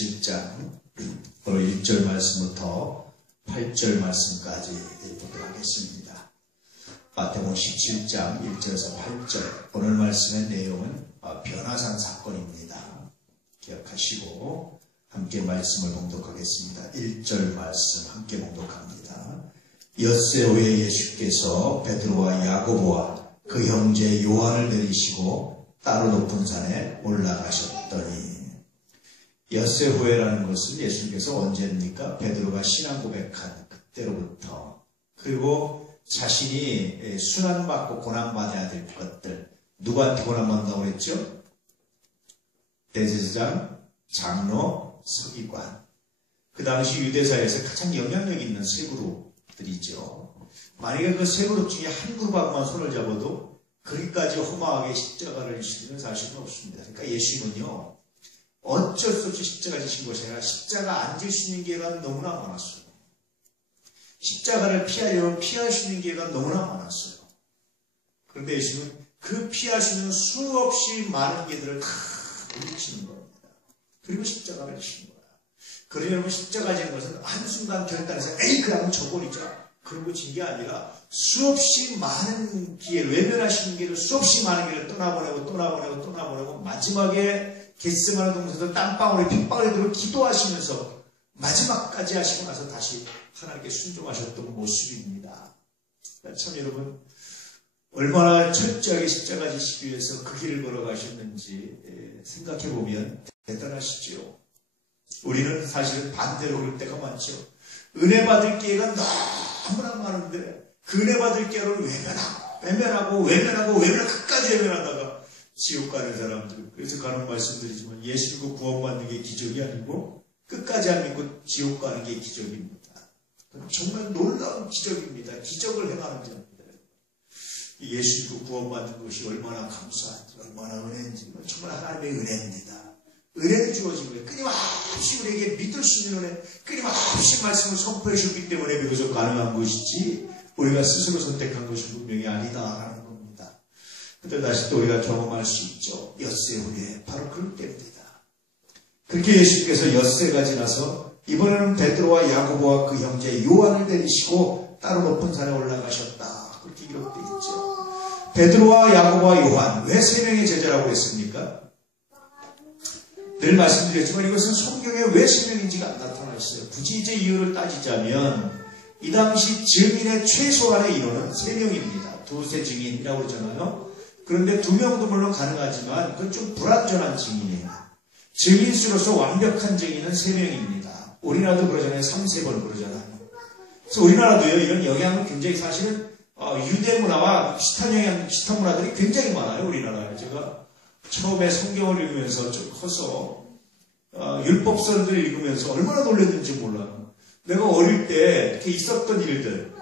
17장 오늘 1절 말씀부터 8절 말씀까지 보도록 하겠습니다. 마태복음 17장 1절에서 8절 오늘 말씀의 내용은 변화산 사건입니다. 기억하시고 함께 말씀을 봉독하겠습니다. 1절 말씀 함께 봉독합니다. 엿새 후에 예수께서 베드로와 야고보와 그 형제 요한을 내리시고 따로 높은 산에 올라가셨더니, 엿새 후에라는 것은 예수님께서 언제입니까? 베드로가 신앙 고백한 그때로부터, 그리고 자신이 순환받고 고난받아야 될 것들, 누구한테 고난받는다고 그랬죠? 대제사장, 장로, 서기관. 그 당시 유대사에서 가장 영향력 있는 세 그룹들이죠. 만약에 그 세 그룹 중에 한 그룹하고만 손을 잡아도 그리까지 험하게 십자가를 지시는 사실은 없습니다. 그러니까 예수님은요, 어쩔 수 없이 십자가 지신 것이 아니라 십자가 안 질 수 있는 기회가 너무나 많았어요. 십자가를 피하려면 피할 수 있는 기회가 너무나 많았어요. 그런데 예수님은 그 피할 수 있는 수없이 많은 기회들을 다 물리치는 겁니다. 그리고 십자가를 지신 거야. 그러니 여러분, 십자가 지는 것은 한순간 결단해서 에이 그냥 저버리자, 그러고 진 게 아니라 수없이 많은 기회를, 외면하시는 기회를 수없이 많은 기회를 떠나보내고 마지막에 겟세마네 동산에서 땀방울에 핏방울에 들어 기도하시면서 마지막까지 하시고 나서 다시 하나님께 순종하셨던 모습입니다. 참 여러분, 얼마나 철저하게 십자가 지시기 위해서 그 길을 걸어가셨는지 생각해보면 대단하시죠. 우리는 사실은 반대로 그럴 때가 많죠. 은혜 받을 기회가 너무나 많은데 그 은혜 받을 기회를 외면하고 끝까지 외면하다가 지옥 가는 사람들. 그래서 가는 말씀드리지만 예수 믿고 구원받는 게 기적이 아니고 끝까지 안 믿고 지옥 가는 게 기적입니다. 정말 놀라운 기적입니다. 기적을 행하는 자입니다. 예수 믿고 구원받는 것이 얼마나 감사한지, 얼마나 은혜인지, 정말 하나님의 은혜입니다. 은혜를 주어진 거예요. 끊임없이 우리에게 믿을 수 있는 은혜, 끊임없이 말씀을 선포해 주셨기 때문에 비로소 가능한 것이지, 우리가 스스로 선택한 것이 분명히 아니다라는 겁니다. 그때 다시 또 우리가 경험할 수 있죠. 엿새 후에 바로 그럴 때입니다. 그렇게 예수께서 엿새가 지나서 이번에는 베드로와 야고보와 그 형제 요한을 내리시고 따로 높은 산에 올라가셨다, 그렇게 기록되어 있죠. 베드로와 야고보와 요한, 왜 세 명의 제자라고 했습니까? 늘 말씀드렸지만 이것은 성경에 왜 세 명인지가 안 나타나 있어요. 굳이 이제 이유를 따지자면 이 당시 증인의 최소한의 인원은 3명입니다. 두세 증인이라고 그러잖아요. 그런데 2명도 물론 가능하지만 그건 좀 불완전한 증인이에요. 증인수로서 완벽한 증인은 3명입니다. 우리나라도 그러잖아요. 3-4번 그러잖아요. 그래서 우리나라도요, 이런 영향은 굉장히 사실은 유대 문화와 비슷한 문화들이 굉장히 많아요. 우리나라에. 제가 처음에 성경을 읽으면서 좀 커서 율법서를 읽으면서 얼마나 놀랐는지 몰라요. 내가 어릴 때 이렇게 있었던 일들,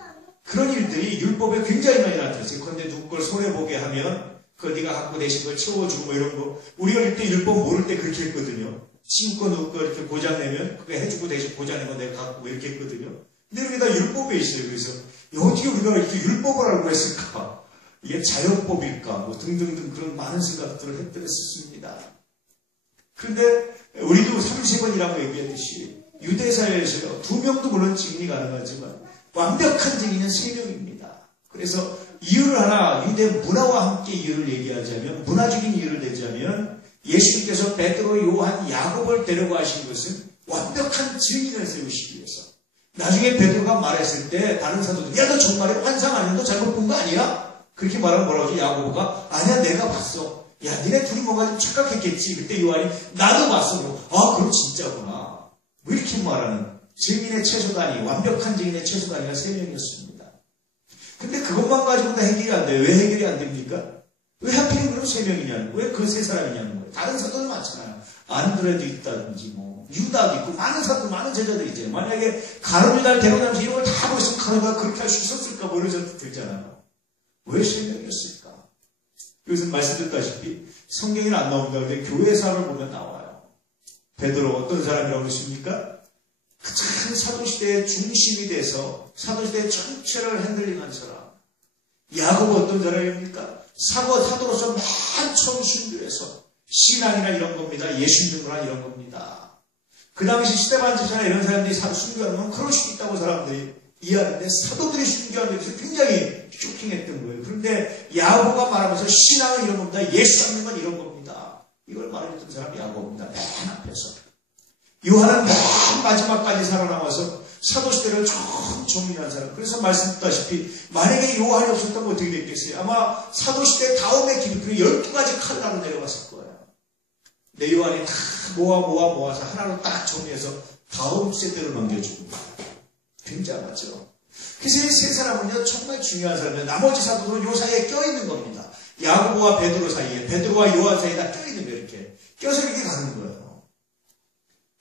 그런 일들이 율법에 굉장히 많이 나타났어요. 그런데 누구 걸 손해보게 하면 그거 네가 갖고 대신 걸 채워주고 뭐 이런 거. 우리 어릴 때 율법 모를 때 그렇게 했거든요. 친구 거 누구 거 이렇게 고장내면 그거 해주고 대신 고장낸 거 내가 갖고 뭐 이렇게 했거든요. 근데 이게 다 율법에 있어요. 그래서 어떻게 우리가 이렇게 율법을 알고 했을까? 이게 자연법일까? 뭐 등등등 그런 많은 생각들을 했습니다. 그런데 우리도 30번이라고 얘기했듯이 유대사회에서요, 2명도 물론 증인이 가능하지만 완벽한 증인은 3명입니다. 그래서 이유를 하나, 유대 문화와 함께 이유를 얘기하자면, 문화적인 이유를 내자면, 예수님께서 베드로, 요한, 야고보를 데려가신 것은 완벽한 증인을 세우시기 위해서. 나중에 베드로가 말했을 때 다른 사도들이 야, 너 정말에 환상 아니야? 너 잘못 본 거 아니야? 그렇게 말하면 뭐라고 하지? 야고보가 아니야, 내가 봤어. 야, 니네 둘이 뭔가 좀 착각했겠지. 그때 요한이 나도 봤어. 아, 그럼 진짜구나. 뭐 이렇게 말하는 증인의 최소단위, 완벽한 증인의 최소단위가 3명이었습니다. 근데 그것만 가지고 다 해결이 안 돼요. 왜 해결이 안 됩니까? 왜 하필 그럼 3명이냐는 거예요? 왜 그 3사람이냐는 거예요? 다른 사도들 많잖아요. 안드레도 있다든지 뭐 유다도 있고 많은 사도, 많은 제자들이 있잖아요. 만약에 가룟유다를 데려다면서 이런 걸 다 하고 있으면 가룟유다가 그렇게 할 수 있었을까? 뭐 이런 생각도 들잖아요. 왜 3명이었을까? 여기서 말씀드렸다시피 성경에는 안 나옵니다. 근데 교회 사람을 보면 나와요. 베드로 어떤 사람이라고 했습니까? 가장 사도시대의 중심이 돼서 사도시대의 전체를 핸들링한 사람. 야고보 어떤 사람입니까? 사도로서 맨 처음 순교해서 신앙이나 이런 겁니다. 예수 믿는 거나 이런 겁니다. 그 당시 스데반지사나 이런 사람들이 순교하면 그럴 수 있다고 사람들이 이해하는데 사도들이 순교하는 데서 굉장히 쇼킹했던 거예요. 그런데 야고보가 말하면서 신앙은 이런 겁니다. 예수 믿는 건 이런 겁니다. 이걸 말해줬던 사람이 야고보입니다. 맨 앞에서. 요한은 맨 마지막까지 살아남아서 사도시대를 처음 정리한 사람. 그래서 말씀드렸다시피 만약에 요한이 없었다면 어떻게 됐겠어요? 아마 사도시대 다음의 기록들이 12가지 칼날로 내려갔을 거예요. 내 요한이 다 모아서 하나로 딱 정리해서 다음 세대로 넘겨주고 굉장하죠. 그래서 이 세 사람은요 정말 중요한 사람이에요. 나머지 사도들은 요 사이에 껴있는 겁니다. 야고보와 베드로 사이에, 베드로와 요한 사이에 다 껴있는 거예요. 이렇게 껴서 이렇게 가는 거예요.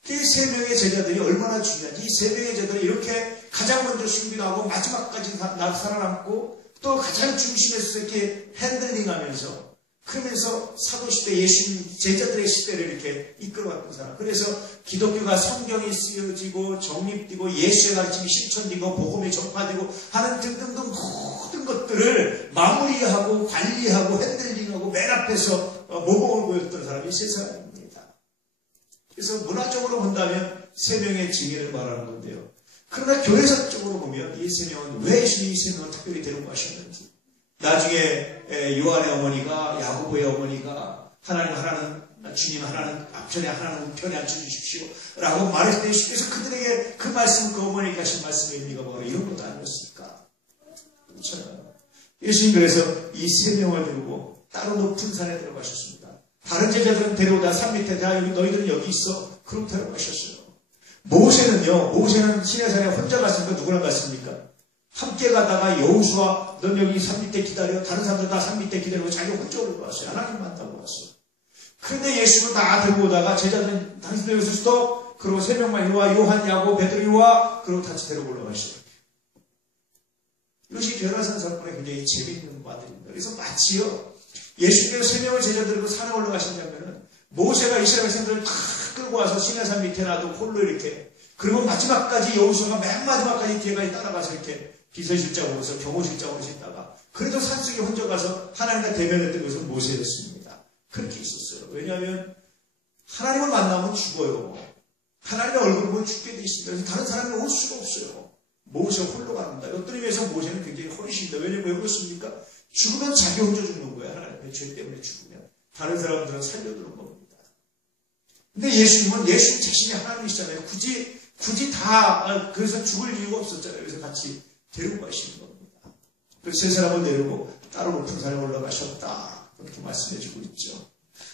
이 세 명의 제자들이 얼마나 중요한지, 이 세 명의 제자들이 이렇게 가장 먼저 순교하고 마지막까지 살아남고 또 가장 중심에서 이렇게 핸들링하면서 그러면서 사도시대 예수님 제자들의 시대를 이렇게 이끌어갔던 사람. 그래서 기독교가 성경이 쓰여지고 정립되고 예수의 가르침이 실천되고 복음이 전파되고 하는 등등등 모든 것들을 마무리하고 관리하고 핸들링하고 맨 앞에서 모범을 보였던 사람이 세 사람입니다. 그래서 문화적으로 본다면 세 명의 증인을 말하는 건데요. 그러나 교회사적으로 보면 이 세 명은 왜 예수님이 세 명을 특별히 데리고 가셨는지, 나중에 요한의 어머니가, 야고보의 어머니가 하나님 주님 하나는 앞편에 하나는 우편에 앉혀주십시오 라고 말했을 때 예수께서 그들에게 그 말씀, 그 어머니가 하신 말씀의 의미가 바로 이런 것도 아니었을까? 그렇잖아요. 예수님 그래서 이 세 명을 데리고 따로 높은 산에 들어가셨습니다. 다른 제자들은 데려오다 산 밑에 다 여기 너희들은 여기 있어. 그럼 데려가셨어요. 모세는 시내산에 혼자 갔습니까? 누구랑 갔습니까? 함께 가다가 여호수아 넌 여기 산 밑에 기다려. 다른 사람들 다 산 밑에 기다리고 자기 혼자 올라왔어요. 하나님 만나고 왔어요. 그런데 예수는 다 데려오다가 제자들은 당신들 여기서 스톱. 그리고 세 명만 이리 와. 요한, 야고보, 베드로 이리 와. 그리고 같이 데리고 올라가시죠. 이것이 변화산 사건의 굉장히 재미있는 바들입니다. 그래서 마치요 예수께서 세 명의 제자들을 산에 올라가신다면은 모세가 이스라엘 백성들을 다 끌고 와서 시내산 밑에 놔두고 홀로 이렇게, 그리고 마지막까지 여호수아가 맨 마지막까지 뒤에까지 따라가서 이렇게 비서실장으로서 경호실장으로서 있다가 그래도 산속에 혼자 가서 하나님과 대면했던 것은 모세였습니다. 그렇게 있었어요. 왜냐하면 하나님을 만나면 죽어요. 하나님의 얼굴을 보면 죽게 돼 있습니다. 그래서 다른 사람이 올 수가 없어요. 모세 홀로 갑니다. 어떤 의미에서 모세는 굉장히 헌신입니다. 왜냐면 왜 그렇습니까? 죽으면 자기 혼자 죽는 거예요. 하나님의 죄 때문에 죽으면. 다른 사람들은 살려두는 겁니다. 근데 예수님은 예수 자신이 하나님이시잖아요. 굳이 다 그래서 죽을 이유가 없었잖아요. 그래서 같이 데리고 가시는 겁니다. 그래서 세 사람을 데리고 따로 높은 산에 올라가셨다. 그렇게 말씀해주고 있죠.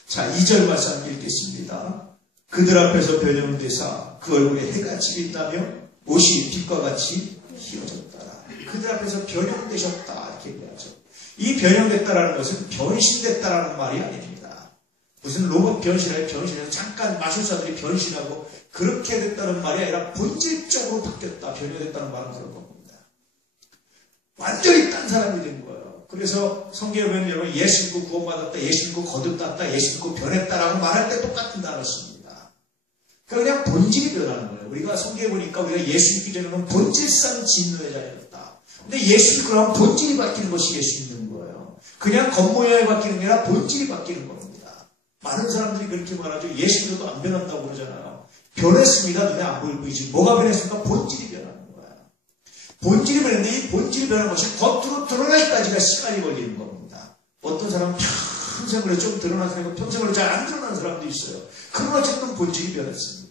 자, 2절 말씀 읽겠습니다. 그들 앞에서 변형되사 그 얼굴에 해같이 빛나며 옷이 빛과 같이 희어졌더라. 그들 앞에서 변형되셨다. 이렇게 얘기하죠. 이 변형됐다라는 것은 변신됐다라는 말이 아닙니다. 무슨 로봇 변신해서 잠깐 마술사들이 변신하고 그렇게 됐다는 말이 아니라 본질적으로 바뀌었다, 변형됐다는 말은 그런 겁니다. 완전히 딴 사람이 된 거예요. 그래서 성경에 보면 여러분 예수 믿고 구원받았다, 예수 믿고 거듭났다, 예수 믿고 변했다라고 말할 때 똑같은 단어를 씁니다. 그러니까 그냥 본질이 변하는 거예요. 우리가 성경에 보니까 우리가 예수 믿기 전에는 본질상 진노의 자였다. 근데 예수 믿고 나면 본질이 바뀌는 것이 예수 믿는 거예요. 그냥 겉모양이 바뀌는 게 아니라 본질이 바뀌는 겁니다. 많은 사람들이 그렇게 말하죠. 예수 믿어도 안 변한다고 그러잖아요. 변했습니다. 눈에 안 보일 뿐이지. 뭐가 변했습니까? 본질이 변하는 거야. 본질이 변했는데 이 본질이 변한 것이 겉으로 드러날까지가 시간이 걸리는 겁니다. 어떤 사람은 평생으로 좀 드러난 사람이고 평생으로 잘 안 드러난 사람도 있어요. 그건 어쨌든 본질이 변했습니다.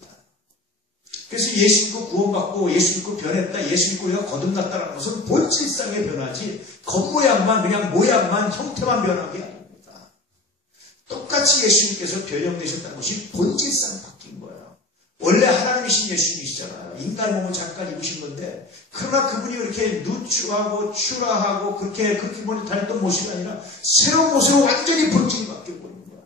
그래서 예수 믿고 구원받고 예수 믿고 변했다, 예수 믿고 우리가 거듭났다는 것은 본질상의 변화지 겉모양만, 그냥 모양만, 형태만 변한 게 아닙니다. 똑같이 예수님께서 변형되셨다는 것이 본질상 바뀐 거예요. 원래 하나님이신 예수님이시잖아요. 인간 몸을 잠깐 입으신 건데, 그러나 그분이 이렇게 누추하고 추라하고 그렇게 다녔던 모습이 아니라 새로운 모습으로 완전히 본질이 바뀌어버린 거예요.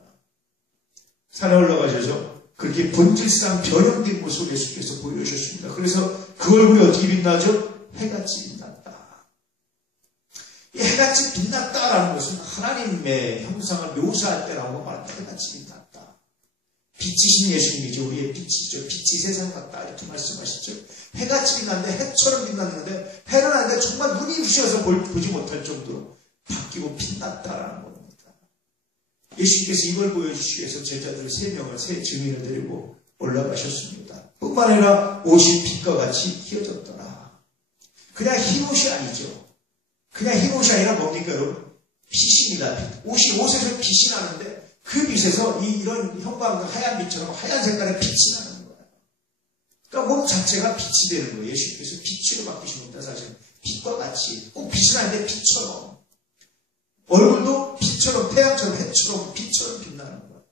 산에 올라가셔서 그렇게 본질상 변형된 모습을 예수께서 보여주셨습니다. 그래서 그 얼굴이 어떻게 빛나죠? 해같이 빛났다. 이 해같이 빛났다라는 것은 하나님의 형상을 묘사할 때라고 말합니다. 해같이 빛났다. 빛이신 예수님이죠. 우리의 빛이죠. 빛이 세상 같다. 이렇게 말씀하시죠. 해같이 빛났는데 해처럼 빛났는데 해는 아닌데 정말 눈이 부셔서 보지 못할 정도로 바뀌고 빛났다라는 겁니다. 예수님께서 이걸 보여주시기 위해서 제자들 3명을 세 증인을 데리고 올라가셨습니다. 뿐만 아니라 옷이 빛과 같이 휘어졌더라. 그냥 흰 옷이 아니죠. 그냥 흰 옷이 아니라 뭡니까 여러분? 빛입니다. 빛. 옷에서 빛이 나는데 그 빛에서 이런 형광 하얀 빛처럼 하얀 색깔의 빛이 나는 거예요. 그러니까 몸 자체가 빛이 되는 거예요. 예수님께서 빛으로 바뀌신 겁니다. 사실 빛과 같이 꼭 빛이 나는데 빛처럼 얼굴도 빛처럼 태양처럼 해처럼 빛처럼 빛나는 거예요.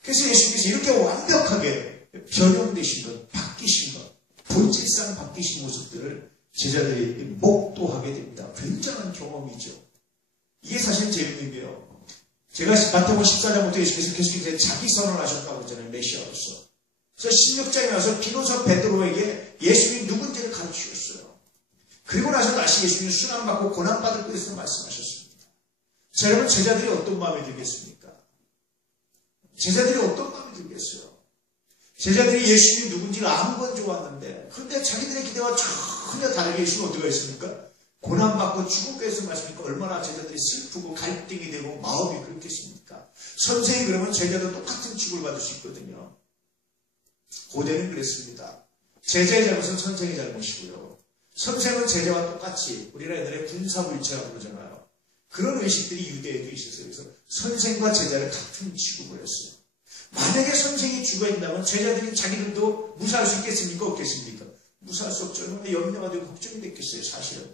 그래서 예수님께서 이렇게 완벽하게 변형되신 것, 바뀌신 것, 본질상 바뀌신 모습들을 제자들이 목도하게 됩니다. 굉장한 경험이죠. 이게 사실 재밌는 게요. 제가 마태복음 14장부터 예수께서 계속해서 자기 선언하셨다고 그러잖아요. 메시아로서. 그래서 16장에 와서 비로소 베드로에게 예수님이 누군지를 가르치셨어요. 그리고 나서 다시 예수님이 순환받고 고난받을 것을 말씀하셨습니다. 자, 여러분 제자들이 어떤 마음이 들겠습니까? 제자들이 어떤 마음이 들겠어요? 제자들이 예수님이 누군지를 아는 건 좋았는데 그런데 자기들의 기대와 전혀 다르게 예수님은 어떻게 했습니까? 고난받고 죽음께서 말씀하니까 얼마나 제자들이 슬프고 갈등이 되고 마음이 그렇겠습니까? 선생이 그러면 제자도 똑같은 취급을 받을 수 있거든요. 고대는 그랬습니다. 제자의 잘못은 선생의 잘못이고요. 선생은 제자와 똑같이 우리나라 옛날에 군사불체라고 그러잖아요. 그런 의식들이 유대에도 있었어요. 그래서 선생과 제자를 같은 취급을 했어요. 만약에 선생이 죽어있다면 제자들이 자기들도 무사할 수 있겠습니까? 없겠습니까? 무사할 수 없죠. 얼마나 염려가 되고 걱정이 됐겠어요. 사실은.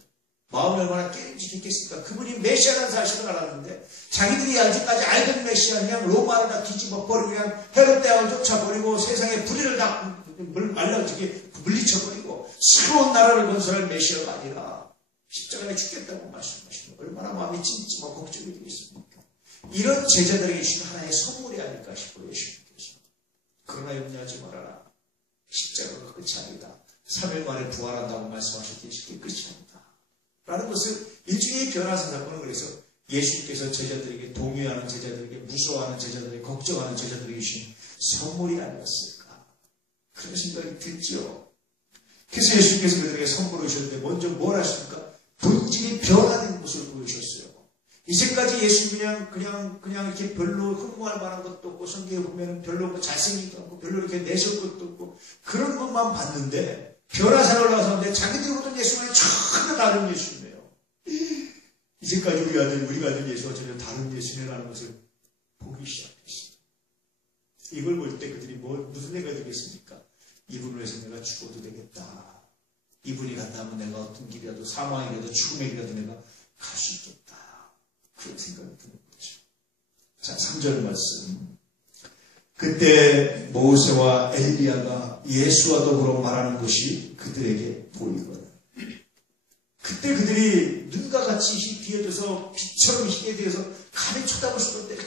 마음이 얼마나 깨름직했겠습니까? 그분이 메시아라는 사실을 알았는데 자기들이 아직까지 알던 메시아 그냥 로마를 다 뒤집어버리고 그냥 헤롯 대왕을 쫓아버리고 세상에 불의를 다 말라지게 물리쳐버리고 새로운 나라를 건설할 메시아가 아니라 십자가에 죽겠다고 말씀하시면 얼마나 마음이 찜찜하고 걱정이 되겠습니까? 이런 제자들에게 주신 하나의 선물이 아닐까 싶어요. 예수님께서. 그러나 염려하지 말아라. 십자가가 끝이 아니다. 3일 만에 부활한다고 말씀하셨기에 쉽게 끝이 아니다. 라는 것을 일종의 변화사 사건은 그래서 예수님께서 제자들에게 동요하는 제자들에게 무서워하는 제자들에게 걱정하는 제자들에게 주신 선물이 아니었을까 그런 생각이 들죠. 그래서 예수님께서 그들에게 선물을 주셨는데 먼저 뭘 하십니까? 본질이 변화된 모습을 보여주셨어요. 이제까지 예수 그냥 이렇게 별로 흠모할 만한 것도 없고 성경에 보면 별로 뭐 잘생긴 것도 없고 별로 이렇게 내실 것도 없고 그런 것만 봤는데 변화사를 올라왔는데 자기들이 보던 예수는 전혀 다른 예수님이에요. 이제까지 우리가 아는 예수와 전혀 다른 예수님이라는 것을 보기 시작했어요. 이걸 볼 때 그들이 무슨 생각이 들겠습니까? 이분을 위해서 내가 죽어도 되겠다. 이분이 간다면 내가 어떤 길이라도 사망이라도 죽음의 길이라도 내가 갈 수 있겠다. 그런 생각이 드는 거죠. 자, 3절 말씀. 그때 모세와 엘리야가 예수와 더불어 말하는 것이 그들에게 보이거든. 그때 그들이 눈과 같이 비어져서 빛처럼 희게 되어서 감히 쳐다볼 수도 없는데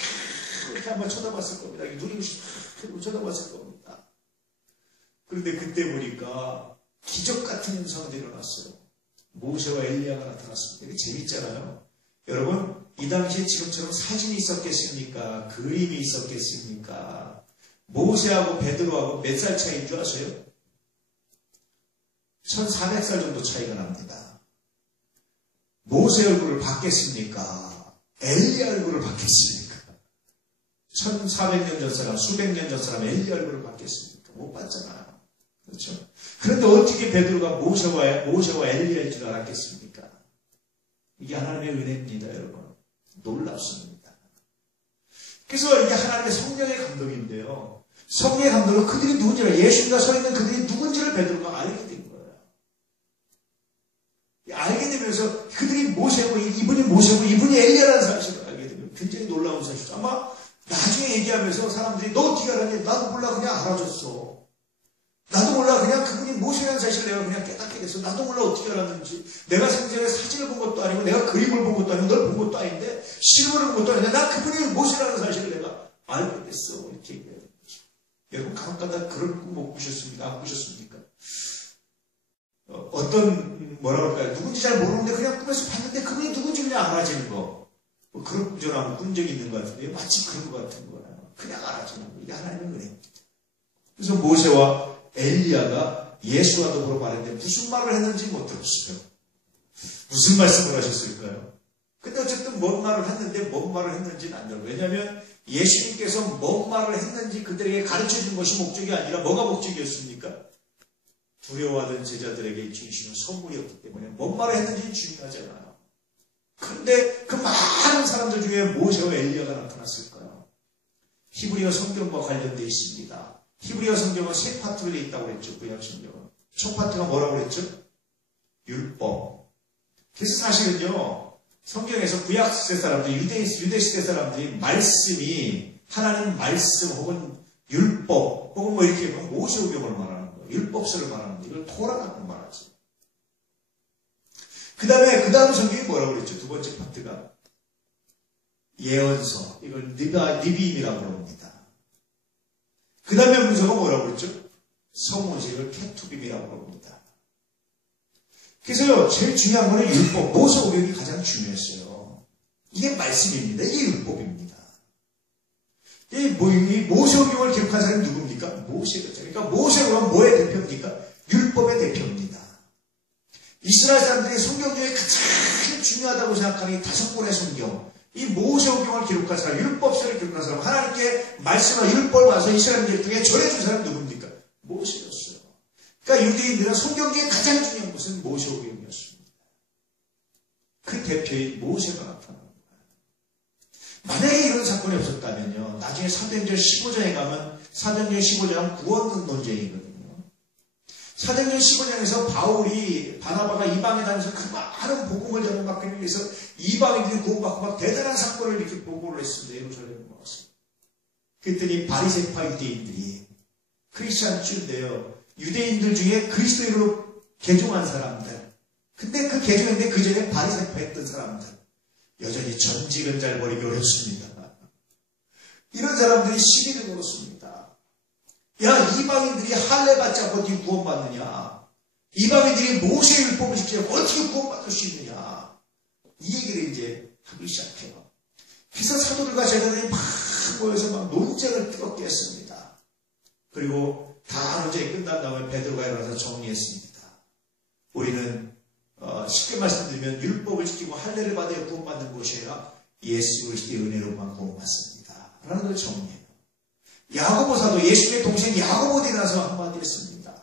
이렇게 한번 쳐다봤을 겁니다. 눈이 그리고 쳐다봤을 겁니다. 그런데 그때 보니까 기적 같은 현상이 일어났어요. 모세와 엘리야가 나타났습니다. 이게 재밌잖아요. 여러분, 이 당시에 지금처럼 사진이 있었겠습니까? 그림이 있었겠습니까? 모세하고 베드로하고 몇 살 차이인 줄 아세요? 1400살 정도 차이가 납니다. 모세 얼굴을 봤겠습니까? 엘리야 얼굴을 봤겠습니까? 1400년 전 사람, 수백 년 전 사람 엘리야 얼굴을 봤겠습니까? 못 봤잖아요. 그렇죠? 그런데 어떻게 베드로가 모세와 엘리야일 줄 알았겠습니까? 이게 하나님의 은혜입니다, 여러분. 놀랍습니다. 그래서 이게 하나님의 성령의 감동인데요. 성령의 감동은 그들이 누군지를, 예수가 서 있는 그들이 누군지를 베드로가 알게 된 거예요. 알게 되면서 그들이 모세고, 이분이 모세고, 이분이 엘리야라는 사실을 알게 되면 굉장히 놀라운 사실이죠. 아마 나중에 얘기하면서 사람들이 너 어떻게 알았니? 나도 몰라, 그냥 알아줬어. 나도 몰라, 그냥 그분이 모세라는 사실을 내가 그냥 깨닫게 됐어. 나도 몰라 어떻게 알았는지. 내가 생전에 사진을 본 것도 아니고, 내가 그림을 본 것도 아니고, 널 본 것도 아닌데, 실물을 본 것도 아닌데, 난 그분이 모세라는 사실을 내가 알게 됐어. 이렇게 얘기해야 되는 거죠. 여러분, 가끔가다 그런 꿈 못 꾸셨습니까? 안 꾸셨습니까? 뭐라 그럴까요? 누군지 잘 모르는데, 그냥 꿈에서 봤는데, 그분이 누군지 그냥 알아지는 거. 뭐 그런 구조나 꾼 적이 있는 것 같은데, 마치 그런 것 같은 거예요. 그냥 알아지는 거. 이게 하나님의 은혜입니다. 그래서 모세와 엘리야가 예수와 더불어 말했는데 무슨 말을 했는지 못 들었어요. 무슨 말씀을 하셨을까요? 근데 어쨌든 뭔 말을 했는데 뭔 말을 했는지는 안 알아요. 왜냐하면 예수님께서 뭔 말을 했는지 그들에게 가르쳐주는 것이 목적이 아니라 뭐가 목적이었습니까? 두려워하던 제자들에게 주시는 선물이었기 때문에 뭔 말을 했는지 중요하잖아요. 그런데 그 많은 사람들 중에 모세와 엘리야가 나타났을까요? 히브리어 성경과 관련되어 있습니다. 히브리어 성경은 세 파트로 되어 있다고 했죠. 구약 성경은. 첫 파트가 뭐라고 그랬죠? 율법. 그래서 사실은요, 성경에서 구약 시대 사람들, 유대 시대 사람들이 말씀이 하나님 말씀 혹은 율법 혹은 뭐 이렇게 보면 모세오경을 말하는 거예요. 율법서를 말하는 거예요. 이걸 토라라고 말하죠. 그 다음 성경이 뭐라고 그랬죠? 두 번째 파트가 예언서. 이걸 니비임이라고 부릅니다. 그 다음에 문서가 뭐라고 그랬죠? 서문서. 이걸 케투빔이라고 부릅니다. 그래서요, 제일 중요한 거는 율법, 모세오경이 가장 중요했어요. 이게 말씀입니다. 이게 율법입니다. 이 모세오경을 기록한 사람이 누굽니까? 모세겠죠. 그러니까 모세가 뭐의 대표입니까? 율법의 대표입니다. 이스라엘 사람들이 성경 중에 가장 중요하다고 생각하는 이 5권의 성경, 이 모세오경을 기록한 사람, 율법서를 기록한 사람, 하나님께 말씀과 율법을 와서 이스라엘들 중에 전해준 사람이 누굽니까? 모세였어요. 그러니까 유대인들은 성경 중에 가장 중요한 것은 모세오경이었습니다. 그 대표인 모세가 나타나는 거예요. 만약에 이런 사건이 없었다면요, 나중에 사도행전 15장에 가면 사도행전 15장은 구원 논쟁이거든요. 사도행전 15장에서 바울이 바나바가 이방에 다니면서 그 많은 복음을 전하기 위해서 이방인들이 구원받고 막 대단한 사건을 이렇게 보고를 했습니다. 예루살렘에 와서. 그랬더니 바리새파 유대인들이 크리스찬주인데요. 유대인들 중에 그리스도인으로 개종한 사람들. 근데 그 개종했는데 그 전에 바리새파 했던 사람들. 여전히 전직은 잘 버리기 어렵습니다. 이런 사람들이 시비를 걸었습니다. 야, 이방인들이 할례 받지 않고 어떻게 구원받느냐? 이방인들이 모세의 율법을 지키지 않고 어떻게 구원받을 수 있느냐? 이 얘기를 이제 하기 시작해요. 그래서 사도들과 제자들이 막 모여서 막 논쟁을 뜨겁게 했습니다. 그리고 다 논쟁이 끝난 다음에 베드로가 일어나서 정리했습니다. 우리는 쉽게 말씀드리면 율법을 지키고 할례를 받아야 구원받는 것이 아니라 예수 그리스도의 은혜로만 구원받습니다. 라는 걸 정리해요. 야고보사도 예수의 동생 야고보도 일어나서 한마디 했습니다.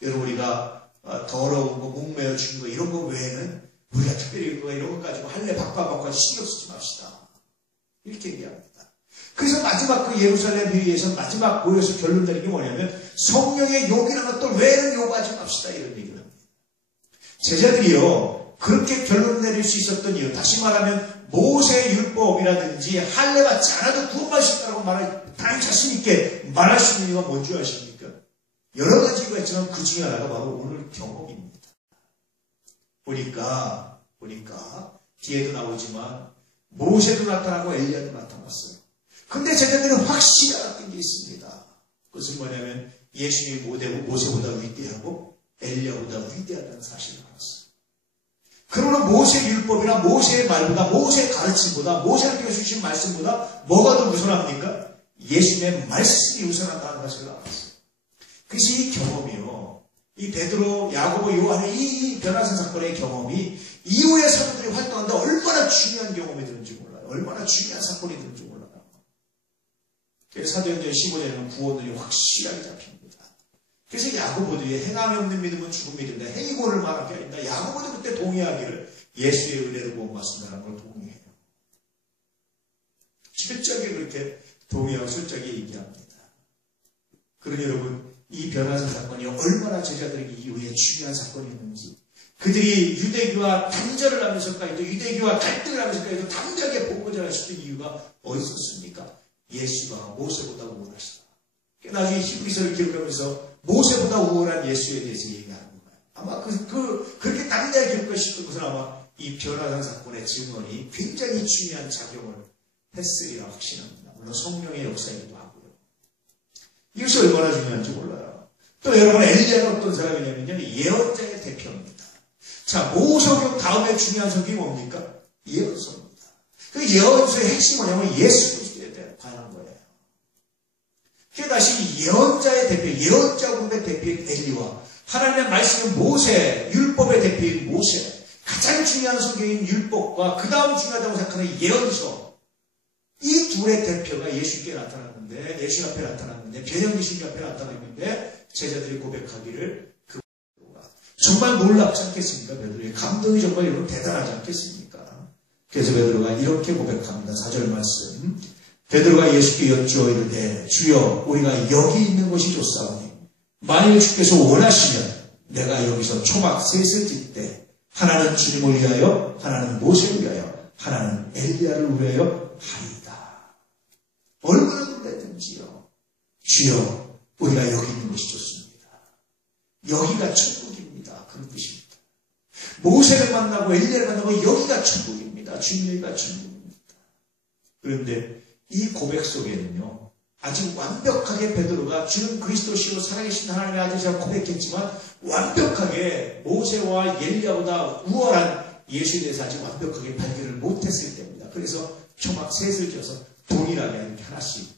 여러분 우리가 더러운 거, 목매어 죽는 거 이런 거 외에는 우리가 특별히 이런 거 가지고 할례 바꿔 신경 쓰지 맙시다. 이렇게 얘기합니다. 그래서 마지막 그 예루살렘 회의에서 마지막 모여서 결론 내린 게 뭐냐면 성령의 욕이라는 것들 외에는 욕하지 맙시다 이런 얘기를 합니다. 제자들이요 그렇게 결론 내릴 수 있었던 이유, 다시 말하면 모세의 율법이라든지 할례 받지 않아도 구원받을 수 있다고 다 자신 있게 말할 수 있는 이유가 뭔지 아십니까? 여러 가지 이유가 있지만 그 중에 하나가 바로 오늘 경험입니다. 보니까 뒤에도 나오지만 모세도 나타나고 엘리야도 나타났어요. 근데 제자들은 확실히 알았던 게 있습니다. 그것은 뭐냐면 예수님이 모세보다 위대하고 엘리야보다 위대하다는 사실을 알았어요. 그러나 모세의 율법이나 모세의 말보다 모세의 가르침보다 모세를 통해 주신 말씀보다 뭐가 더 우선합니까? 예수님의 말씀이 우선한다는 것을 알았어요. 그래서 이 경험이요. 이 베드로, 야고보, 요한의 이 변화산 사건의 경험이 이후의 사도들이 활동하는데 얼마나 중요한 경험이 되는지 몰라요. 얼마나 중요한 사건이 되는지 몰라요. 그래서 사도행전 15장에는 구원론이 확실하게 잡힙니다. 그래서 야고보도 행함이 없는 믿음은 죽음이 된다. 행위고를 말하게 아니다. 야고보도 그때 동의하기를 예수의 은혜로 구원받습니다라는 걸 동의해요. 철저하게 그렇게 동의하고 철저하게 얘기합니다. 그러니 여러분 이 변화산 사건이 얼마나 제자들에게 이후에 중요한 사건이었는지, 그들이 유대교와 단절을 하면서까지도 유대교와 갈등을 하면서까지도 당당하게 복음을 전할 수 있는 이유가 어디 있었습니까? 예수가 모세보다 우월하시다. 나중에 히브리서를 기록하면서 모세보다 우월한 예수에 대해서 얘기하는 거예요. 아마 그렇게 당당하게 기록할 수 있는 것은 아마 이 변화산 사건의 증언이 굉장히 중요한 작용을 했으리라 확신합니다. 물론 성령의 역사이기도 하고요. 이것이 얼마나 중요한지 몰라요. 또 여러분 엘리야는 어떤 사람이냐면요. 예언자의 대표입니다. 자, 모세오경 다음에 중요한 성경이 뭡니까? 예언서입니다. 그 예언서의 핵심이 뭐냐면 예수 그리스도에 관한 거예요. 그래서 다시 예언자의 대표, 예언자 그룹의 대표인 엘리와 하나님의 말씀인 모세, 율법의 대표인 모세, 가장 중요한 성경인 율법과 그 다음 중요하다고 생각하는 예언서, 이 둘의 대표가 예수께 나타났는데, 예수 앞에 나타났는데, 변형계시록 앞에 나타났는데, 제자들이 고백하기를 정말 놀랍지 않겠습니까? 베드로의 감동이 정말 여러분 대단하지 않겠습니까? 그래서 베드로가 이렇게 고백합니다. 4절 말씀. 베드로가 예수께 여쭈어 이르되 주여 우리가 여기 있는 것이 좋사오니 만일 주께서 원하시면 내가 여기서 초막 셋을 짓되 하나는 주님을 위하여 하나는 모세를 위하여 하나는 엘리야를 위하여 하리이다. 얼마나 놀랐는지요. 주여 우리가 여기 있는 것이 좋습니다. 여기가 천국입니다. 그런 뜻입니다. 모세를 만나고 엘리야를 만나고 여기가 천국입니다. 주님 여기가 천국입니다. 그런데 이 고백 속에는요, 아직 완벽하게 베드로가 주는 그리스도시요 살아계신 하나님의 아들이라고 고백했지만 완벽하게 모세와 엘리야보다 우월한 예수에 대해서 아직 완벽하게 발견을 못했을 때입니다. 그래서 초막 셋을 지어서 동일하게 이렇게 하나씩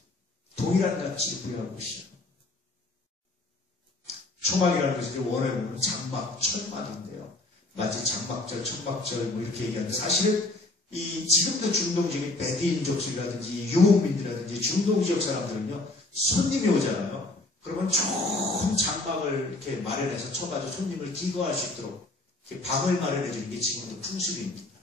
동일한 가치를 부여한 것이죠. 초막이라는 것이 원어에 보면 장막, 천막인데요. 마치 장막절, 천막절 뭐 이렇게 얘기하는데 사실은 이 지금도 중동 지역의 베드인 족속이라든지 유목민들이라든지 중동 지역 사람들은요 손님이 오잖아요. 그러면 좋은 장막을 이렇게 마련해서 쳐가지고 손님을 기거할 수 있도록 이렇게 방을 마련해 주는 게 지금도 풍습입니다.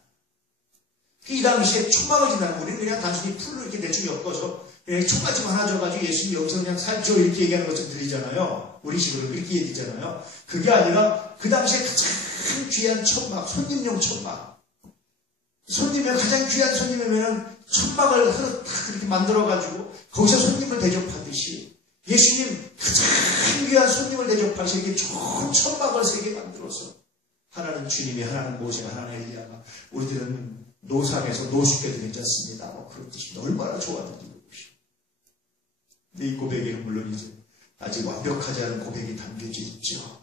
이 당시에 초막을 지나면 우리는 그냥 단순히 풀을 이렇게 대충 엮어서 초가지만 하나 줘가지고 예수님 여기서 그냥 살죠 이렇게 얘기하는 것처럼 들리잖아요. 우리 식으로 그렇게 얘기하잖아요. 그게 아니라 그 당시에 가장 귀한 천막, 손님용 천막. 손님이 가장 귀한 손님이면 천막을 딱 이렇게 만들어가지고 거기서 손님을 대접하듯이 예수님 가장 귀한 손님을 대접하시 이렇게 좋은 천막을 3개 만들어서 하나는 주님이, 하나는 모세가, 하나는 엘리야가 우리들은 노상에서 노숙게 되겠습니다. 그런 뜻입니다. 얼마나 좋아하는지 모르시오. 근데 이 고백에는 물론 이제 아직 완벽하지 않은 고백이 담겨져 있죠.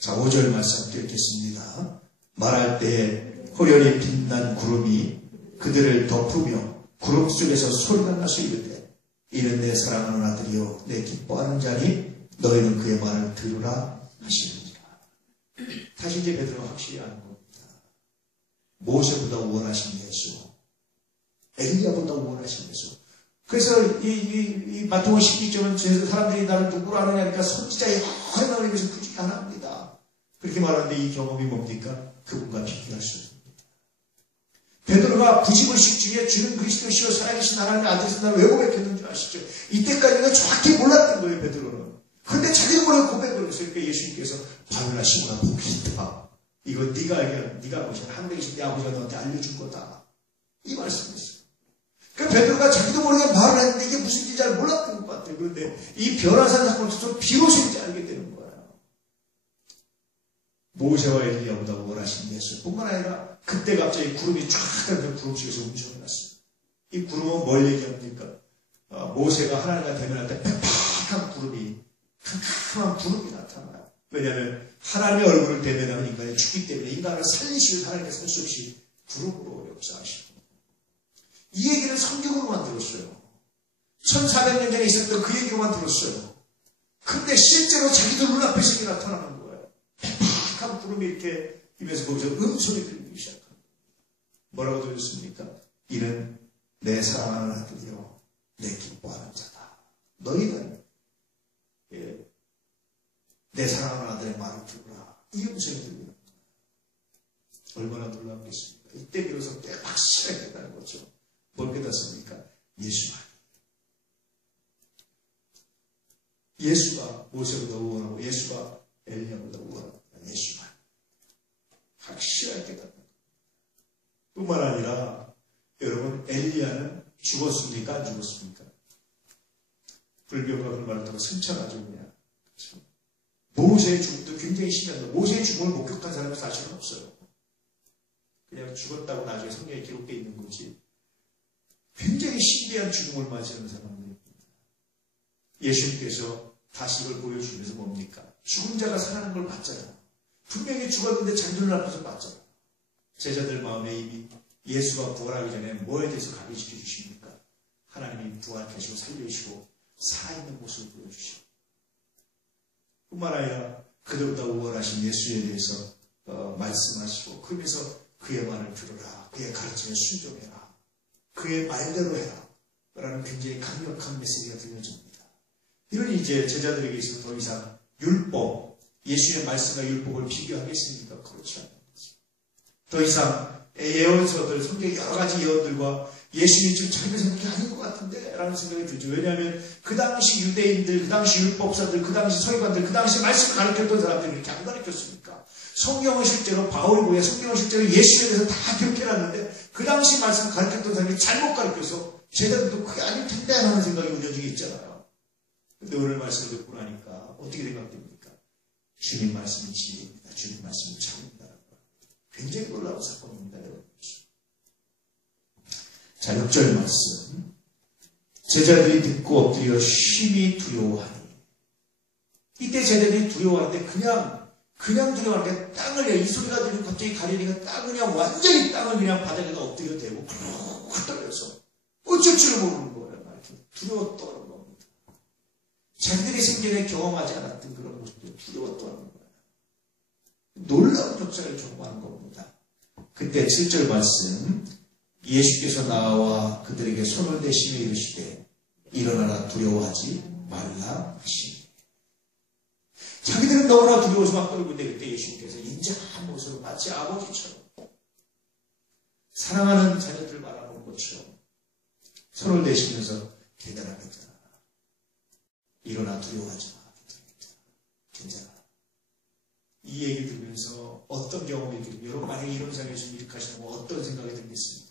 자, 5절 말씀 함께 읽겠습니다. 말할 때에 호련히 빛난 구름이 그들을 덮으며 구름 속에서 소리가 나서 이르되 이는 내 사랑하는 아들이요 내 기뻐하는 자니 너희는 그의 말을 들으라 하시느니라. 다시 이제 베드로가 확실히 아는 겁니다. 모세보다 우월하신 예수, 엘리야보다 우월하신 예수. 그래서 이 마태복음 12절은 사람들이 나를 누구로 아느냐 하니까 선지자 여러 명에서 그 중에 하나입니다. 그렇게 말하는데 이 경험이 뭡니까? 그분과 비교할 수 없습니다. 베드로가 90을 중에 주는 그리스도시요 살아계신 하나님의 아들이신 나를 왜 고백했는 줄 아시죠? 이때까지는 정확히 몰랐던 거예요, 베드로는. 그런데 자기도 모르게 고백을 했어요. 그러니까 예수님께서 바요나 시몬아 복이 있다. 이거 네가 알게, 네가 보시면 하늘에 계신 내 아버지가 너한테 알려준 거다. 이 말씀이었어요. 그러니까 베드로가 자기도 모르게 말을 했는데 이게 무슨 일인지 잘 몰랐던 것 같아요. 그런데 이 변화산 사건을 통해서 비로소 이제 알게 되는 거예요. 모세와 엘리야보다 원하신 예수뿐만 아니라 그때 갑자기 구름이 쫙 하면서 구름 속에서 움직여 났어요. 이 구름은 뭘 얘기합니까? 모세가 하나님과 대면할 때 빽빽한 구름이, 캄캄한 구름이 나타나요. 왜냐하면 하나님의 얼굴을 대면하는 인간이 죽기 때문에 인간을 살리시는 하나님께서 할 수 없이 구름으로 역사하시고 이 얘기를 성경으로만 들었어요. 1400년 전에 있었던 그 얘기로만 들었어요. 근데 실제로 자기들 눈앞에서 이게 나타나는 거예요. 빽빽한 구름이 이렇게 입에서 거기서 음소리 들리기 시작합니다. 뭐라고 들렸습니까? 이는 내 사랑하는 아들이요 내 기뻐하는 자다. 너희는 내 사랑하는 아들의 말을 들으라. 이 음성이 들립니다. 얼마나 놀랍겠습니까? 이때 비로소 확실하게 깨달은 거죠. 뭘 깨닫습니까? 예수만. 예수가 모세보다 우월하고 예수가 엘리야보다 우월하고 예수만. 확실하게 깨닫는 거예요. 뿐만 아니라 여러분 엘리야는 죽었습니까? 안 죽었습니까? 불교가 그런 말을 하고 승천하죠. 그냥. 그렇죠? 모세의 죽음도 굉장히 심했는데 모세의 죽음을 목격한 사람은 사실은 없어요. 그냥 죽었다고 나중에 성경에 기록되어 있는 거지. 굉장히 신비한 죽음을 맞이하는 사람입니다. 예수님께서 다시 이걸 보여주면서 뭡니까? 죽은 자가 살아나는 걸 봤잖아요. 분명히 죽었는데 자기들 앞에서 봤잖아요. 제자들 마음에 이미 예수가 부활하기 전에 뭐에 대해서 가르쳐 주십니까? 하나님이 부활하시고 살려주시고 살아있는 모습을 보여주시고 뿐만 아니라 그들보다 우월하신 예수에 대해서 말씀하시고 그러면서 그의 말을 들으라. 그의 가르침에 순종해라. 그의 말대로 해라. 라는 굉장히 강력한 메시지가 들려집니다. 이러니 이제 제자들에게 있어서 더 이상 율법, 예수의 말씀과 율법을 비교하겠습니까? 그렇지 않은 거죠. 더 이상 예언서들, 성경의 여러 가지 예언들과 예수님이 지금 자기 생각이 아닌 것 같은데 라는 생각이 들죠. 왜냐하면 그 당시 유대인들, 그 당시 율법사들, 그 당시 서기관들, 그 당시 말씀을 가르쳤던 사람들이 이렇게 안 가르쳤습니까? 성경은 실제로 바울고에 성경은 실제로 예수에 대해서 다 기억해놨는데 그 당시 말씀 가르쳤던 사람이 잘못 가르쳐서 제자들도 그게 아닐 텐데 하는 생각이 우리 중에 있잖아요. 근데 오늘 말씀을 듣고 나니까 어떻게 생각됩니까? 주님 말씀이 진리입니다. 주님 말씀이 참입니다. 굉장히 놀라운 사건입니다. 여러분. 자, 6절 말씀. 제자들이 듣고 엎드려 심히 두려워하니. 이때 제자들이 두려워하는데 그냥 두려워하는데 땅을, 이 소리가 들리고 갑자기 가려니까 땅을 그냥 완전히 땅을 그냥 바닥에다 엎드려 대고 푹 떨려서 어쩔 줄 모르는 거예요. 두려워 떠는 겁니다. 자기들이 생전에 경험하지 않았던 그런 모습도 두려워 떠는 거예요. 놀라운 역사를 경험하는 겁니다. 그때 7절 말씀. 예수께서 나와 그들에게 손을 대시며 이르시되 일어나라 두려워하지 말라 하시니. 자기들은 너무나 두려워서 막 떨고 있는데 그때 예수님께서 인자한 모습으로 마치 아버지처럼 사랑하는 자녀들을 바라보는 것처럼 손을 대시면서 괜찮아 일어나 두려워하지 마. 괜찮아. 이 얘기 들으면서 어떤 경험이 들으면 여러분 만약에 이런 상황에서 이렇게 하시면 어떤 생각이 들겠습니까?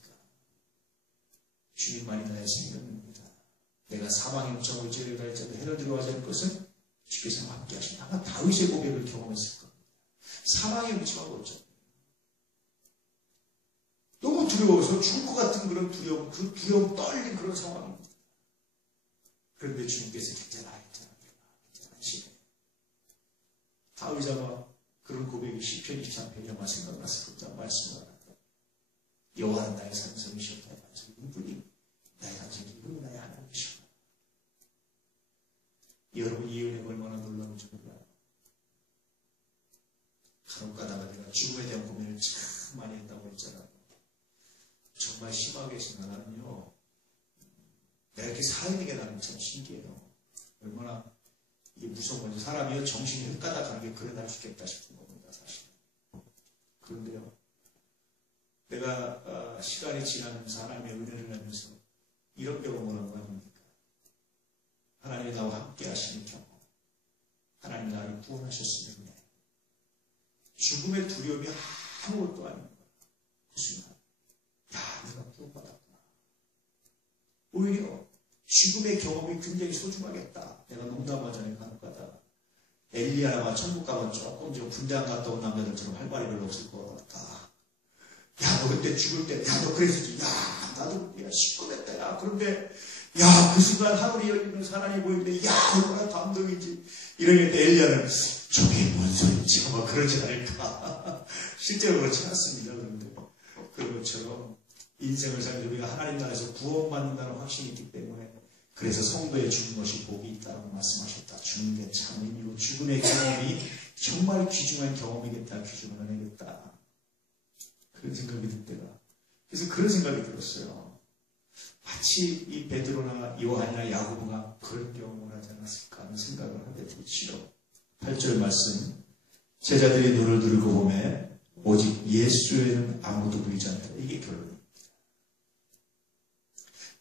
주님만이 나의 생명입니다. 내가 사망의 영장을 찌르려 할지라도 해를 들어가지 않을 것은 주께서 함께 하신다. 아마 다윗의 고백을 경험했을 겁니다. 사망의 영장을 어쩌고 너무 두려워서 죽을 것 같은 그런 두려움, 그 두려움 떨린 그런 상황입니다. 그런데 주님께서 괜찮아 하시네. 다윗 아마 그런 고백이 시편 23편이 아마 생각났을 겁니다. 말씀을 하다. 여호와는 나의 산성이시옵다. 이분이 나의 산성이 이분이 나의 하나님이시옵다. 여러분 이 은혜가 얼마나 놀라운지 몰라요. 간혹 가다가 내가 죽음에 대한 고민을 참 많이 했다고 했잖아요. 정말 심하게 생각하면요. 내가 이렇게 살아있는 게 나는 참 신기해요. 얼마나 이게 무서운 건지 사람이 정신이 흙가닥하는 게 그래 날 죽겠다 싶은 겁니다. 사실. 그런데요. 내가 시간이 지나면서 하나님의 은혜를 하면서 이런 경험을 한 거 아닙니까? 하나님이 나와 함께 하시는 경험. 하나님이 나를 구원하셨으면 해. 죽음의 두려움이 아무것도 아닌 거야. 그 순간. 야, 내가 구원받았구나. 오히려 죽음의 경험이 굉장히 소중하겠다. 내가 농담하자니 간혹가다 엘리야나 천국 가면 조금 좀 군대 안 갔다 온 남자들처럼 할 말이 별로 없을 것 같다. 야, 너 그때 죽을 때, 야, 너 그랬었지. 야, 나도, 야, 시끄럽다, 야. 그런데, 야, 그 순간 하늘이 열리면서 하나님이 보이는데, 야, 얼마나 감동이지. 이러는데 엘리야는, 저게 뭔 소리지? 막 그러지 않을까. 실제로 그렇지 않습니다. 그런데, 그런 것처럼, 인생을 살면서 우리가 하나님 나라에서 구원받는다는 확신이 있기 때문에, 그래서 성도의 죽은 것이 복이 있다고 말씀하셨다. 죽는 게 참은 이유, 죽음의 경험이 정말 귀중한 경험이겠다. 귀중한 은혜겠다. 그런 생각이 들 때가. 그래서 그런 생각이 들었어요. 마치 이 베드로나 요한이나 야고보가 그런 경험을 하지 않았을까 하는 생각을 하게 되지요. 8절 말씀. 제자들이 눈을 들고 보매 오직 예수 외에는 아무도 보이지 않다. 이게 결론입니다.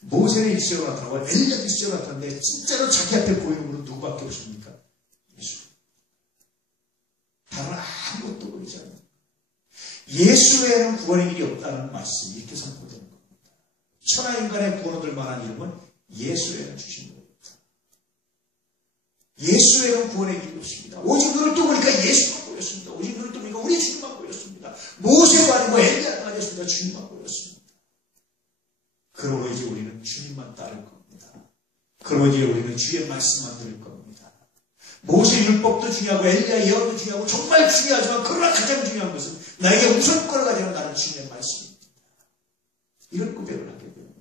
모세는 일시적으로 나타나고 엘리야도 일시적으로 나타났는데 진짜로 자기 앞에 보이는 분은 누구밖에 없습니까? 예수. 다른 아무것도 보이지 않아요. 예수 외에는 구원의 길이 없다는 말씀이 이렇게 선포되는 겁니다. 천하인간의 구원 얻을 만한 이름은 예수 외에는 주신 겁니다. 예수 외에는 구원의 길이 없습니다. 오직 눈을 떠보니까 예수만 보였습니다. 오직 눈을 떠보니까 우리 주님만 보였습니다. 모세도 아니고 엘리야도 아니었습니다. 주님만 보였습니다. 그러므로 이제 우리는 주님만 따를 겁니다. 그러므로 이제 우리는 주의 말씀만 들을 겁니다. 모세 율법도 중요하고 엘리야 예언도 중요하고 정말 중요하지만 그러나 가장 중요한 것은 나에게 우선권을 가지고 나는 주님의 말씀입니다. 이런 고백을 하게 됩니다.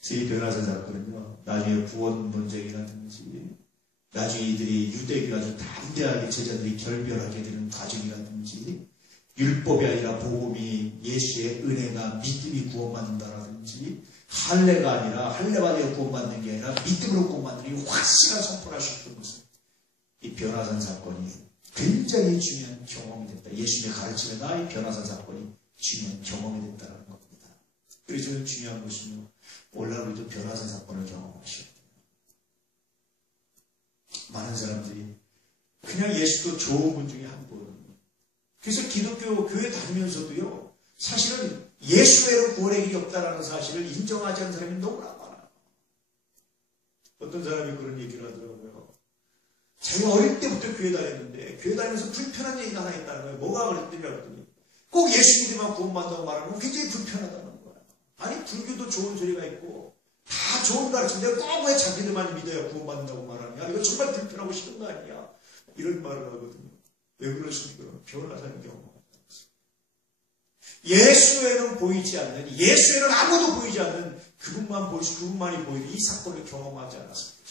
제 변화사 사건은요. 나중에 구원 논쟁이라든지 나중에 이들이 유대인이 아주 담대하게 제자들이 결별하게 되는 과정이라든지 율법이 아니라 복음이 예수의 은혜가 믿음이 구원받는다라든지 할례가 아니라 할례가 되어 구원받는 게 아니라 믿음으로 구원받는 이 확실한 선포를 할 수 있던 것은 이 변화산 사건이 굉장히 중요한 경험이 됐다. 예수님의 가르침에 나 이 변화산 사건이 중요한 경험이 됐다는 겁니다. 그래서 저는 중요한 것은요. 오늘 우리도 변화산 사건을 경험하셔야 돼요. 많은 사람들이 그냥 예수도 좋은 분 중에 한 분. 그래서 기독교 교회 다니면서도요. 사실은 예수 외로 구원의 길이 없다라는 사실을 인정하지 않는 사람이 너무나 많아요. 어떤 사람이 그런 얘기를 하더라고요. 자기가 어릴 때부터 교회 다녔는데 교회 다니면서 불편한 얘기가 하나 있다는 거예요. 뭐가 그랬더니 꼭 예수 믿으면 구원받는다고 말하면 굉장히 불편하다는 거예요. 아니 불교도 좋은 소리가 있고 다 좋은 가르침인데 꼭 왜 자기들만 믿어야 구원받는다고 말하냐. 이거 정말 불편하고 싫은 거 아니야. 이런 말을 하거든요. 왜 그러십니까? 변화사는 경험을 예수 외에는 보이지 않는, 예수 외에는 아무도 보이지 않는 그분만이 보이는 이 사건을 경험하지 않았습니다.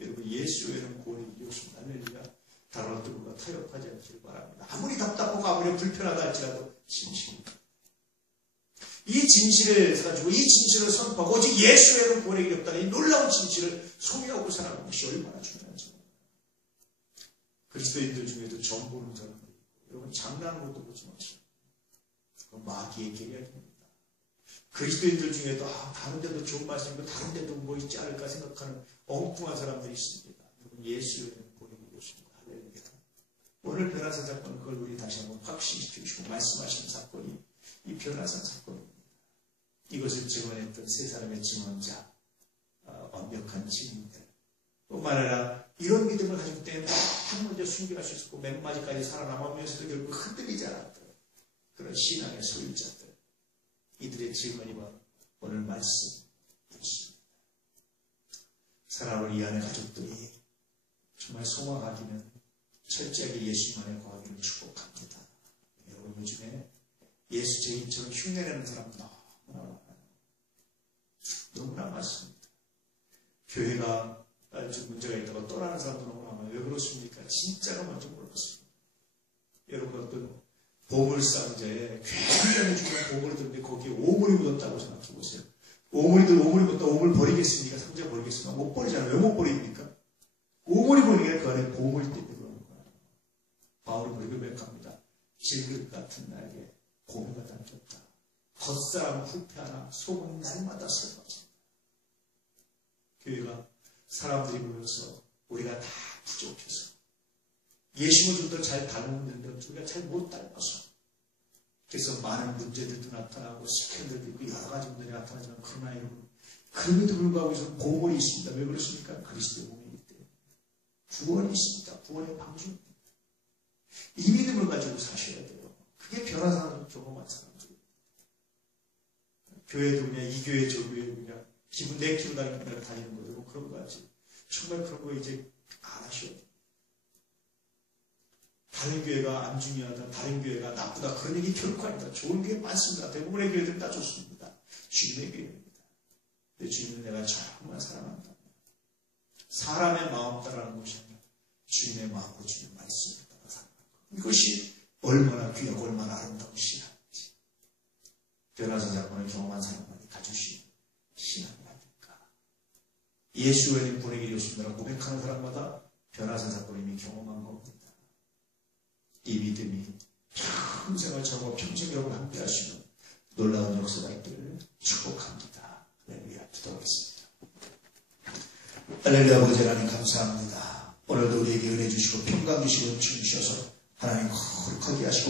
여러분, 예수 외에는 구원이 이루어집니다. 할렐루야. 다른 어떤 분과 타협하지 않기를 바랍니다. 아무리 답답하고 아무리 불편하다 할지라도 진실입니다. 이 진실을 가지고 이 진실을 선포하고 오직 예수 외에는 구원의 길이 없다는 이 놀라운 진실을 소유하고 살아가는 것이 얼마나 중요한지. 그리스도인들 중에도 점 보는 사람들 있고, 여러분 장난하는 것도 보지 마세요. 그건 마귀의 계략입니다. 그리스도인들 중에도 다른 데도 좋은 말씀이고 다른 데도 뭐 있지 않을까 생각하는 엉뚱한 사람들이 있습니다. 여러분 예수를 보내고 계십니다. 할렐루야. 오늘 변화산 사건은 그걸 우리 다시 한번 확신시키시고 말씀하시는 사건이 이 변화산 사건입니다. 이것을 증언했던 세 사람의 증언자, 완벽한 증인들. 뿐만 아니라 이런 믿음을 가지고 때문에 한 문제 순교할 수 있었고 맨 마지까지 살아남으면서도 결국 흔들리지 않았던 그런 신앙의 소유자들. 이들의 증언이 오늘 말씀이었습니다. 사랑하는 이 안의 가족들이 정말 소망하기는 철저하게 예수만의 거하기를 축복합니다. 여러분 요즘에 예수 제인처럼 흉내내는 사람 너무나 많아요. 너무나 많습니다. 교회가 좀 문제가 있다고 떠나는 사람도 너무나 많아요. 왜 그렇습니까? 진짜가 먼저 몰랐습니다. 여러분 어떤 보물상자에 굉장히 중요한 보물이 들었는데 거기에 오물이 묻었다고 생각해보세요. 오물이 묻었다 오물 버리겠습니까? 상자 버리겠습니까? 못 버리잖아요. 왜 못 버립니까? 오물이 버리니까 그 안에 보물이 때문에 그러는 거예요. 바울이 그렇게 고백합니다. 질그릇 같은 나에게 고매가 담겼다. 겉사람 후패하나 속은 날마다 슬퍼진다. 교회가 사람들이 모여서 우리가 다 부족해서 예수를 좀 더 잘 닮았는데 우리가 잘 못 닮아서 그래서 많은 문제들도 나타나고 스캔들도 있고 여러 가지 문제가 나타나지만 그러나 여러분 그럼에도 불구하고 여기서 보물이 있습니다. 왜 그렇습니까? 그리스도의 몸이기 때문에 구원이 있습니다. 구원의 방주입니다. 이 믿음을 가지고 사셔야 돼요. 그게 변화사를 경험한 사람들입니다. 교회도 그냥 이 교회 저 교회 그냥 기분 내 기분 다니는 거죠. 뭐 그런 거 같지. 정말 그런 거 이제 안 하셔야 돼요. 다른 교회가 안 중요하다, 다른 교회가 나쁘다 그런 얘기 결코 아닙니다. 좋은 교회 많습니다. 대부분의 교회들은 다 좋습니다. 주님의 교회입니다. 근데 주님은 내가 정말 사랑한다. 사람의 마음 따라하는 것이 아니라 주님의 마음으로 주님의 말씀을 따라 사랑하는 것. 이것이 얼마나 귀하고 얼마나 아름다운 신앙인지. 변화산 사건을 경험한 사람만이 가질 수 있는 신앙이 아닐까. 예수 외에는 구원의 길이 없습니다. 고백하는 사람마다 변화산 사건을 이미 경험한 겁니다. 이 믿음이 평생을 저하고 평생 여러분 함께 하시는 놀라운 역사가 있기를 축복합니다. 할렐루야. 기도하겠습니다. 할렐루야. 아버지 하나님 감사합니다. 오늘도 우리에게 은혜 주시고 평강 주시고 춤 주셔서 하나님 거룩하게 하시고